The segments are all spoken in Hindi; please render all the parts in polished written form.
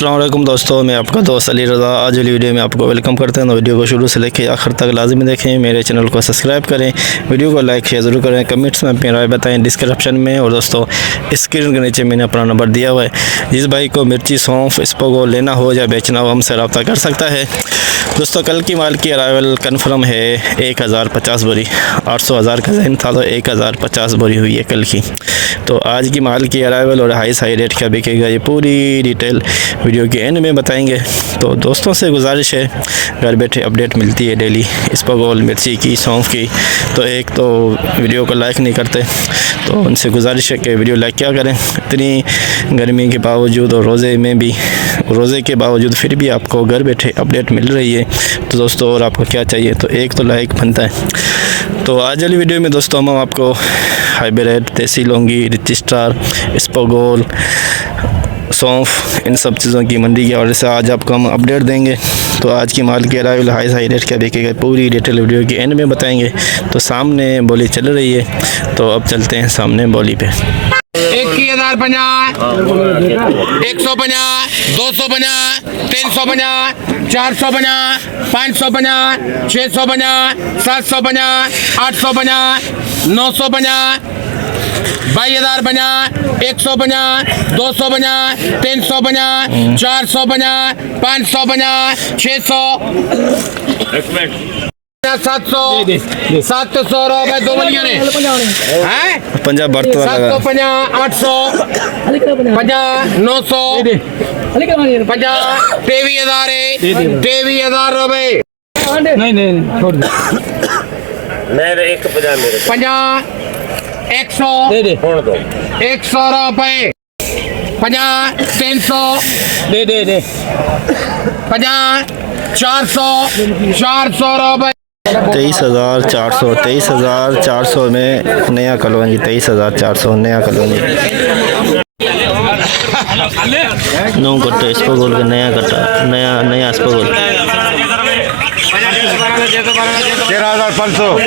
अस्सलाम वालेकुम दोस्तों, मैं आपका दोस्त अली रज़ा आज वाली वीडियो में आपको वेलकम करते हैं। तो वीडियो को शुरू से लेकर आखिर तक लाजमी देखें, मेरे चैनल को सब्सक्राइब करें, वीडियो को लाइक शेयर ज़रूर करें, कमेंट्स में अपनी राय बताएं डिस्क्रिप्शन में। और दोस्तों स्क्रीन के नीचे मैंने अपना नंबर दिया हुआ है, जिस भाई को मिर्ची सौंफ इसको लेना हो या बेचना हो हमसे रब्ता कर सकता है। दोस्तों कल की माल की अराइवल कन्फर्म है 1050 बोरी, 800,000 का जहन था तो 1050 बोरी हुई है कल की। तो आज की माल की अराइवल और हाई रेट क्या बिकेगा ये पूरी डिटेल वीडियो के एंड में बताएंगे। तो दोस्तों से गुजारिश है, घर बैठे अपडेट मिलती है डेली इसबगोल मिर्ची की सौंफ की, तो एक तो वीडियो को लाइक नहीं करते, तो उनसे गुजारिश है कि वीडियो लाइक क्या करें। इतनी गर्मी के बावजूद और रोज़े के बावजूद फिर भी आपको घर बैठे अपडेट मिल रही है। तो दोस्तों और आपको क्या चाहिए, तो एक तो लाइक बनता है। तो आज वाली वीडियो में दोस्तों हम आपको हाइब्रिड देसी लौंगी रिच स्टार इसबगोल सौंफ इन सब चीज़ों की मंडी के हवाले से आज आपको हम अपडेट देंगे। तो आज की माल की अराइवल हाई रेट क्या बिकेगा पूरी डिटेल वीडियो के एंड में बताएंगे। तो सामने बोली चल रही है, तो अब चलते हैं सामने बोली पे। 21,050, 150, 250, 350, 450, 550, 650, 750, 850, 950, 22,050, 150, 250, 350, 450, 550, 600, 700 रुपए दो बलियां ने हैं, पंजाब बढ़ता 750, 800, 50, 900, 50, 23,000 रुपए। नहीं छोड़ दे, मेरे 150 मेरे 50, 100 दे दे, 100 रुपए, 50, 300 दे 50, 400 रुपए। 23,400 में नया कॉलोनी, 23,400 नया कॉलोनी, 9 कट्टा इसबगोल का नया कट्टा, नया इसबगोल 13,500,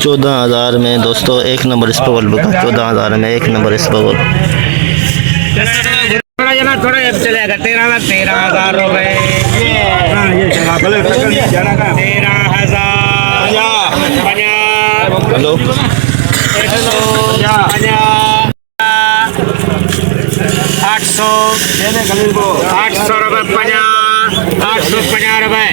14,000 में दोस्तों एक नंबर इसबगोल बिका, 14,000 में एक नंबर इसबगोल। थोड़ा चलेगा 13,000 रुपए, 13,000, हेलो 800 रुपए, 850 रुपए,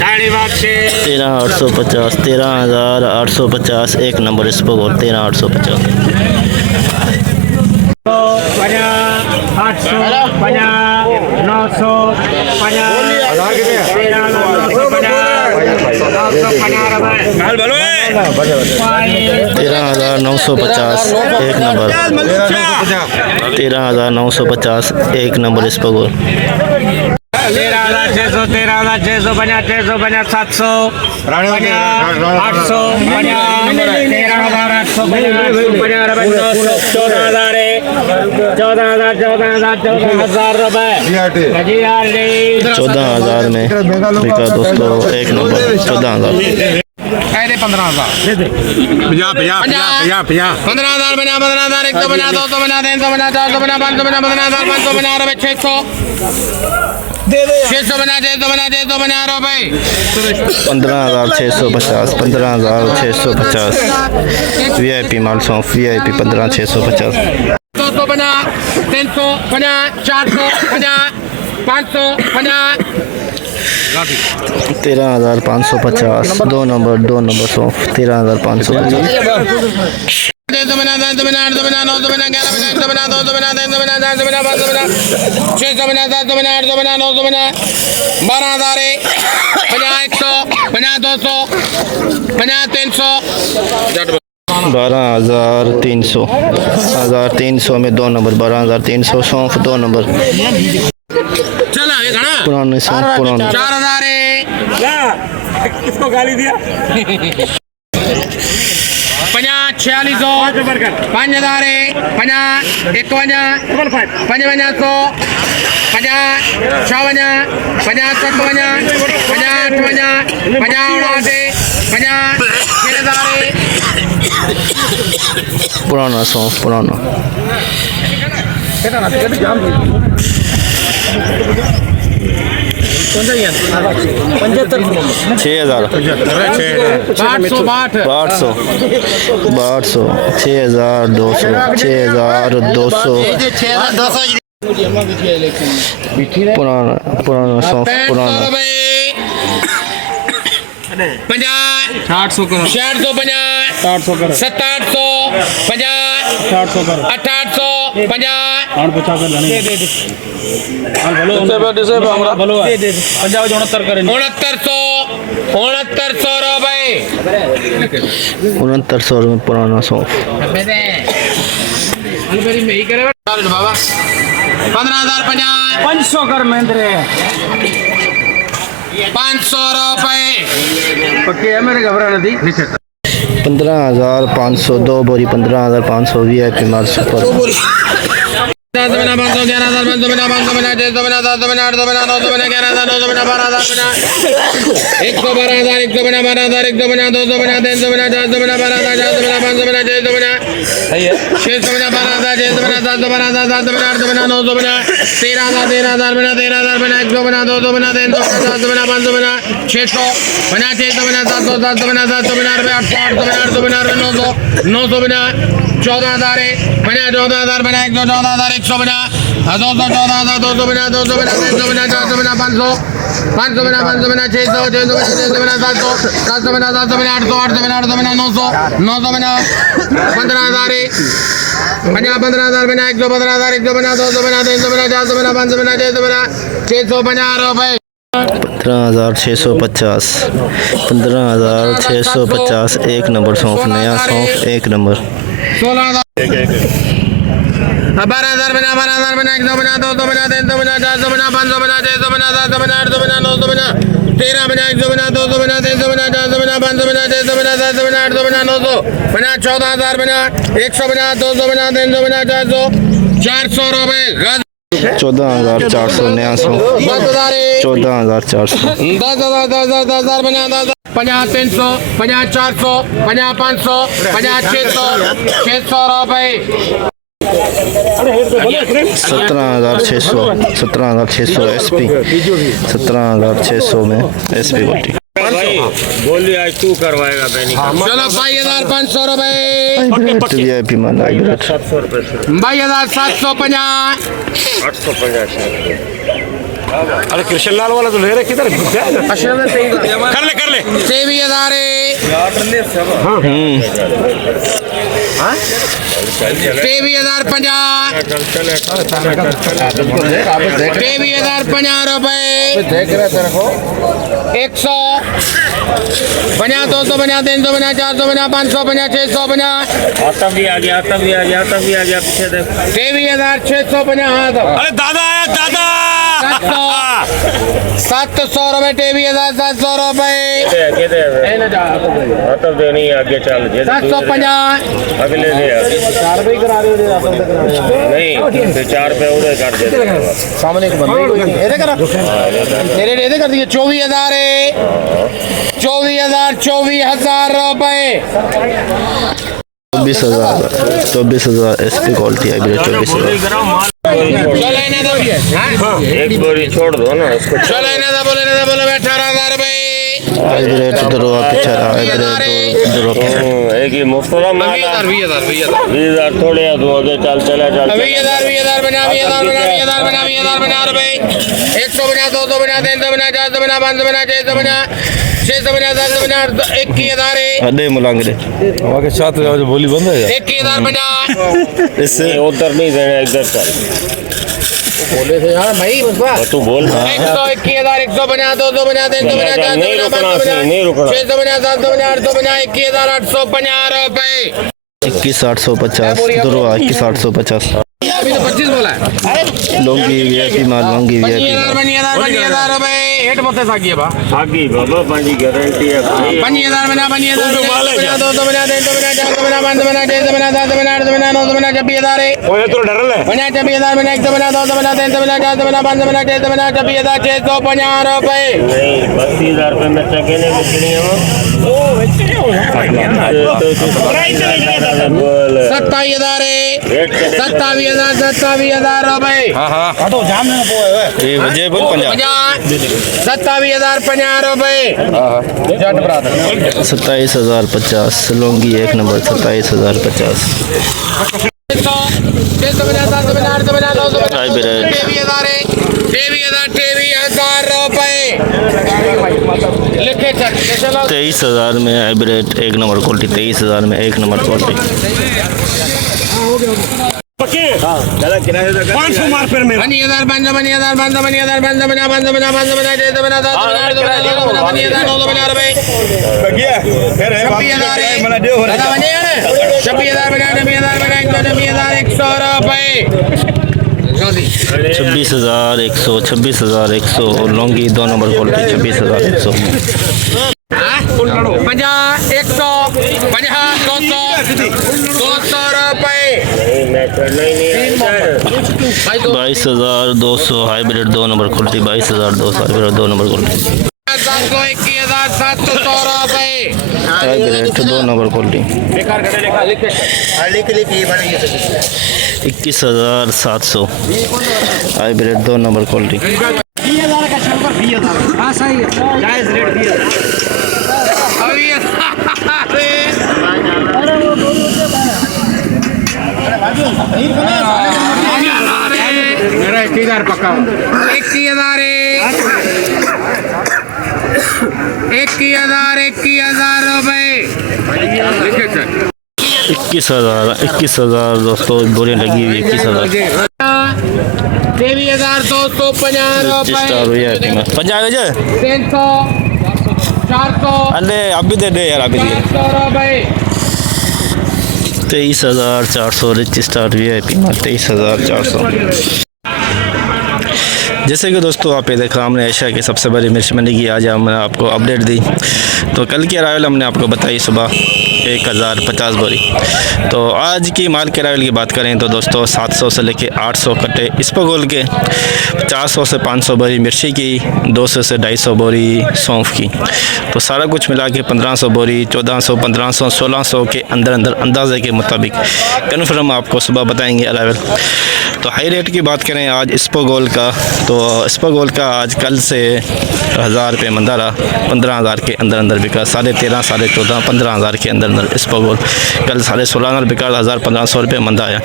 13,850, 13,850 एक नंबर इसबगोल 13,850। 13,950 एक नंबर, 13,950 एक नंबर इसबगोल। 13,600, 13,650, 650, 700, 800, 13,850, 14,000 रुपए, 14,000 में बिका दोस्तों एक नंबर 14,000। 15,000, 15,000, 15,000, 150, 250, 350, 450, 550, 550 रुपए, 600 रुपए, 15,650, 15,650 VIP माल सौंफ VIP 15,650। 250, 350, 450, 550, 13,550 दो नंबर सौंफ 13,550। 12,300, 1,300 में दो नंबर, 12,300 सौंफ दो नंबर पुराने सौंफ पुराने। 4,000 किसको गाली दिया 4600 5,000 50 51 55 100 50 56 50 57 50 58 50 59 50 पुराना सौंफ पुराना छः हज़ार 800 6,200 6,200 पुराना पुराना सौंफ पुराना 850 700 6900 में पुराना सौंफ 500 कर महेंद्र 500 रुपए पक्के है मेरे घबरा नहीं 15,500 2 बोरी 15,500 VIP माल सुपर 15,650 15,650 एक नंबर सौंफ नया सौंफ एक नंबर 12,000 बना 12,000 बना 100 बना 200 बना 300 बना 400 बना 500 बना 600 बना 700 बना 800 बना 900 बना 13 बना 100 बना 200 बना 300 बना 400 बना 500 बना 600 बना 700 बना 800 बना 900 बना 14,000 बना 100 बना 200 बना 300 बना 400 400 रुपए गज 14,400 नया सौंफ 14,400 10,000 बना 50 300 50 400 50 500 50 600 600 रुपए 17,600 SP 17,600 में SP गोटी बोली आज तू करवाएगा बैनी चलो 22,500 रुपए VIP माल 22,750 अरे कृष्ण लाल वाला तो ले रहे किधर कर ले 23,000 23,050 रुपए 100 बना 200 बना 300 बना 400 बना 500 बना 600 बना आता भी आ गया पीछे देख 23,650 अरे दादा आया दादा 700 रुपए 23,700 रुपए आता दे नहीं आगे चल 750 अगले दे नहीं तो 4 पे उड़े कर दे सामने एक बंदे तेरे कर दिए 24,000 24,000 रुपए 24,000 SP क्वालिटी है 24,000 चलो इन्हें दो एक बोरी छोड़ दो ना उसको चलो इन्हें दो बोले 18,000 रुपए हाइब्रिड दरो पीछे हाइब्रिड दरो एक ही मुफ्तरा माल 20,000 थोड़े तू आगे चल 20,000 बना रुपए 100 बना 200 बना 300 बना 400 बना 500 बना 600 बना 700 बना 21,000 अरे मुलांगरे के साथ बोली बंद है 21,000 बना इससे उधर नहीं देना इधर चल बोले थे यार भाई तू बोल 100 बना 200 बना 300 बना 400 बना 500 बना 600 बना 700 बना 800 बना 21,850 रुपए 21,850 दरो 21,850 अभी तो 25 बोला है लौंगी VIP माल लौंगी VIP 22,000 रुपए हेठ मथे सागी है बा आगे बाबा पानी गारंटी है 5000 बना 5000 बना 200 बना 300 बना 400 बना 500 बना 600 बना 700 बना 800 बना 900 बना 26000 है ओए तो डर ले बना 26000 बना 100 बना 200 बना 300 बना 400 बना 500 बना 600 बना 26650 रुपए नहीं 32000 रुपए में चकेने बेचनी है वो 27000 है 27000 रुपए हाँ हाँ ये वजह बोल 50 27050 रुपए 27,050 लोंगी 1 नंबर 27,050 हाइब्रिड 23,000 रुपए लिखे 23,000 में हाइब्रिड 1 नंबर क्वालिटी 23,000 में 1 नंबर क्वालिटी पक्के हां चला किराए से 500 मार पर में 5000 500 5000 500 5000 500 बना 500 बना 500 बना 600 बना 700 बना 800 बना 5000 900 बना रुपए बगिया फिर है 26000 बना दियो दादा बने यार 26000 बना 26000 बना 26100 रुपए 26,100 26,100 और लौंगी 2 नंबर क्वालिटी 26,100 50 100 50 200 रुपए मैं करना ही नहीं है 22,200 hybrid 2 number quality 22,200 hybrid 2 number quality 21,700 रुपए हाइब्रिड 2 नंबर क्वालिटी बेकार घटे लिखा लिखे लिख लिख ये बनेंगे 21,700 हाइब्रिड 2 नंबर क्वालिटी 20,000 का शंकर 20,000 हां सही है जायज रेट 20,000 मेरा 21,000 पक्का 21,000 21,000 रुपए लिखे सर 21,000 दोस्तों बोरी लगी हुई 21,000 23,250 रुपए स्टार हुई है टीम 50 है 300 400 अरे अभी दे दे यार अभी दे 500 रुपए 23,400 रिच स्टार हुई है टीम 23,400 जैसे कि दोस्तों आप ये देखा हमने एशिया की सबसे बड़ी मिर्च मंडी की आज हमने आपको अपडेट दी। तो कल की अरावल हमने आपको बताई सुबह 1,050 बोरी। तो आज की माल के अरावल की बात करें तो दोस्तों 700 से लेके 800 कट्टे इसपगोल के, 400 से 500 बोरी मिर्ची की, 200 से 250 बोरी सौंफ की। तो सारा कुछ मिला के 1,500 बोरी, 1,400, 1,500, 1,600 के अंदर अंदर अंदाजे के मुताबिक कन्फर्म आपको सुबह बताएंगे अरावल। तो हाई रेट की बात करें आज इसपगोल का, तो इसपगोल का आज कल से 1,000 रुपये मंदा रहा, 15,000 के अंदर अंदर बिका, 13,500, 14,500, 15,000 के अंदर अंदर इसपगोल। कल 16,500 बिका, 1,000-1,500 रुपये मंदा आया।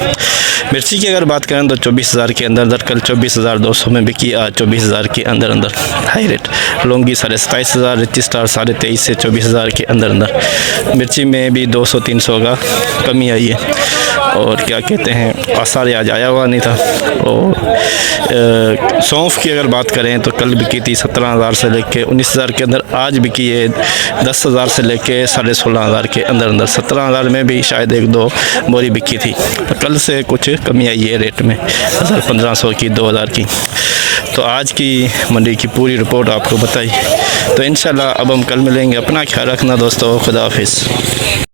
मिर्ची की अगर बात करें तो 24,000 के अंदर अंदर, कल 24,200 में बिकी, आज 24,000 के अंदर अंदर high rate. Laungi 27,500, rich star 23,500 से 24,000 के अंदर अंदर। मिर्ची में भी 200-300 का कमी आई है। और क्या कहते हैं आसार आज आया हुआ नहीं था। और सौंफ की अगर बात करें तो कल बिकी थी 17,000 से लेके 19,000 के अंदर, आज बिकी है 10,000 से लेके 16,500 के अंदर अंदर। 17,000 में भी शायद 1-2 बोरी बिकी थी। तो कल से कुछ कमी आई है रेट में, 1,500 की, 2,000 की। तो आज की मंडी की पूरी रिपोर्ट आपको बताई। तो इंशाल्लाह अब हम कल मिलेंगे। अपना ख्याल रखना दोस्तों, खुदा हाफिज़।